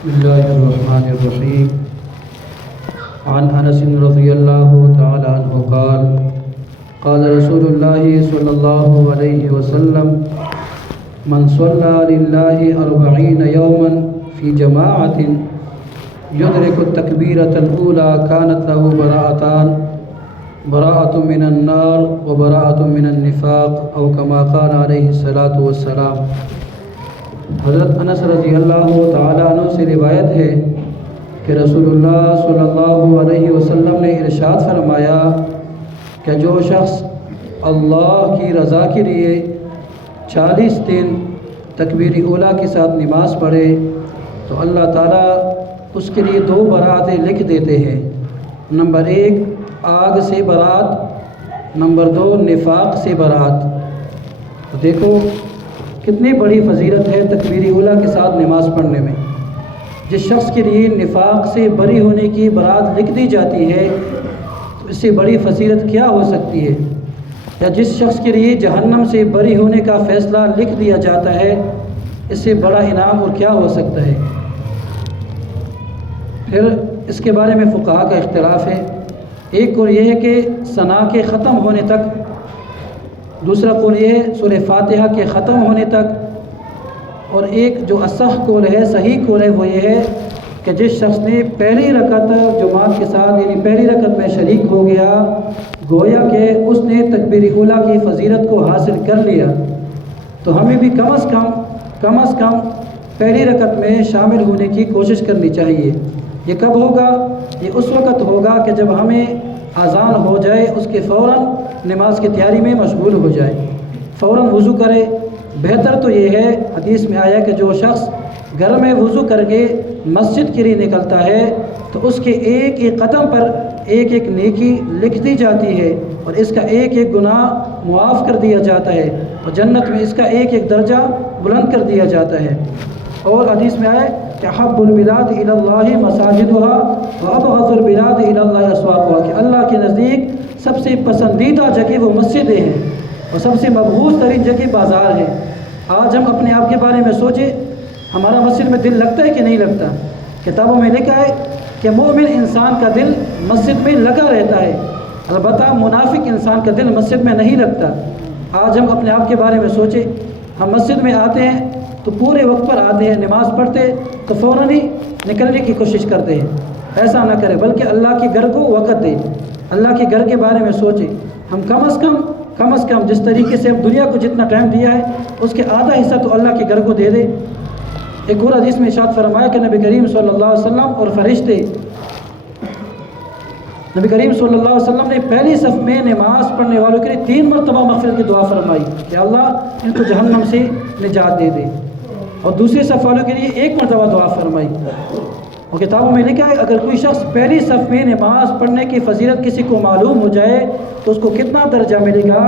بسم الله الرحمن الرحيم. عن أنس رضي الله تعالى عنه قال قال رسول الله صلى الله عليه وسلم من صلى لله 40 يوما في جماعة يدرك التكبيرة الأولى كانت له براءة من النار وبراءة من النفاق أو كما قال عليه الصلاة والسلام. حضرت انس رضی اللہ تعالیٰ عنہ سے روایت ہے کہ رسول اللہ صلی اللہ علیہ وسلم نے ارشاد فرمایا کہ جو شخص اللہ کی رضا کے لیے 40 دن تکبیر اولیٰ کے ساتھ نماز پڑھے تو اللہ تعالیٰ اس کے لیے 2 براتیں لکھ دیتے ہیں. نمبر 1 آگ سے برات، نمبر 2 نفاق سے برات. تو دیکھو کتنی بڑی فضیلت ہے تکبیر اولیٰ کے ساتھ نماز پڑھنے میں. جس شخص کے لیے نفاق سے بری ہونے کی برات لکھ دی جاتی ہے تو اس سے بڑی فضیلت کیا ہو سکتی ہے؟ یا جس شخص کے لیے جہنم سے بری ہونے کا فیصلہ لکھ دیا جاتا ہے اس سے بڑا انعام اور کیا ہو سکتا ہے؟ پھر اس کے بارے میں فقہاء کا اختلاف ہے. ایک قول یہ ہے کہ ثنا کے ختم ہونے تک، دوسرا قول یہ ہے سورہ فاتحہ کے ختم ہونے تک، اور ایک جو اصح قول ہے، صحیح قول ہے، وہ یہ ہے کہ جس شخص نے پہلی رکعت جماعت کے ساتھ یعنی پہلی رکعت میں شریک ہو گیا گویا کہ اس نے تکبیر اولیٰ کی فضیلت کو حاصل کر لیا. تو ہمیں بھی کم از کم پہلی رکعت میں شامل ہونے کی کوشش کرنی چاہیے. یہ کب ہوگا؟ یہ اس وقت ہوگا کہ جب ہمیں اذان ہو جائے اس کے فوراً نماز کی تیاری میں مشغول ہو جائے، فوراً وضو کرے. بہتر تو یہ ہے، حدیث میں آیا کہ جو شخص گھر میں وضو کر کے مسجد کے لیے نکلتا ہے تو اس کے ایک ایک قدم پر ایک ایک نیکی لکھ دی جاتی ہے اور اس کا ایک ایک گناہ معاف کر دیا جاتا ہے اور جنت میں اس کا ایک ایک درجہ بلند کر دیا جاتا ہے. اور حدیث میں آیا کہ حب البلاد الی اللہ مساجدها وابغض البلاد الی اللہ اسواقها، کہ اللہ کے نزدیک سب سے پسندیدہ جگہ وہ مسجدیں ہیں اور سب سے مبغوض ترین جگہ بازار ہے. آج ہم اپنے آپ کے بارے میں سوچیں، ہمارا مسجد میں دل لگتا ہے کہ نہیں لگتا؟ کتابوں میں لکھا ہے کہ مومن انسان کا دل مسجد میں لگا رہتا ہے، البتہ منافق انسان کا دل مسجد میں نہیں لگتا. آج ہم اپنے آپ کے بارے میں سوچیں، ہم مسجد میں آتے ہیں تو پورے وقت پر آتے ہیں، نماز پڑھتے تو فوراً ہی نکلنے کی کوشش کرتے ہیں. ایسا نہ کرے بلکہ اللہ کے گھر کو وقت دے، اللہ کے گھر کے بارے میں سوچیں. ہم کم از کم جس طریقے سے ہم دنیا کو جتنا ٹائم دیا ہے اس کے آدھا حصہ تو اللہ کے گھر کو دے دے. ایک اور حدیث میں ارشاد فرمایا کہ نبی کریم صلی اللہ علیہ وسلم اور فرشتے، نبی کریم صلی اللہ علیہ وسلم نے پہلی صف میں نماز پڑھنے والوں کے لیے 3 مرتبہ مغفرت کی دعا فرمائی کہ اللہ ان کو جہنم سے نجات دے دے، اور دوسری صف والوں کے لیے 1 مرتبہ دعا فرمائی. اور کتابوں میں لکھا ہے اگر کوئی شخص پہلی صف میں نماز پڑھنے کی فضیلت کسی کو معلوم ہو جائے تو اس کو کتنا درجہ ملے گا؟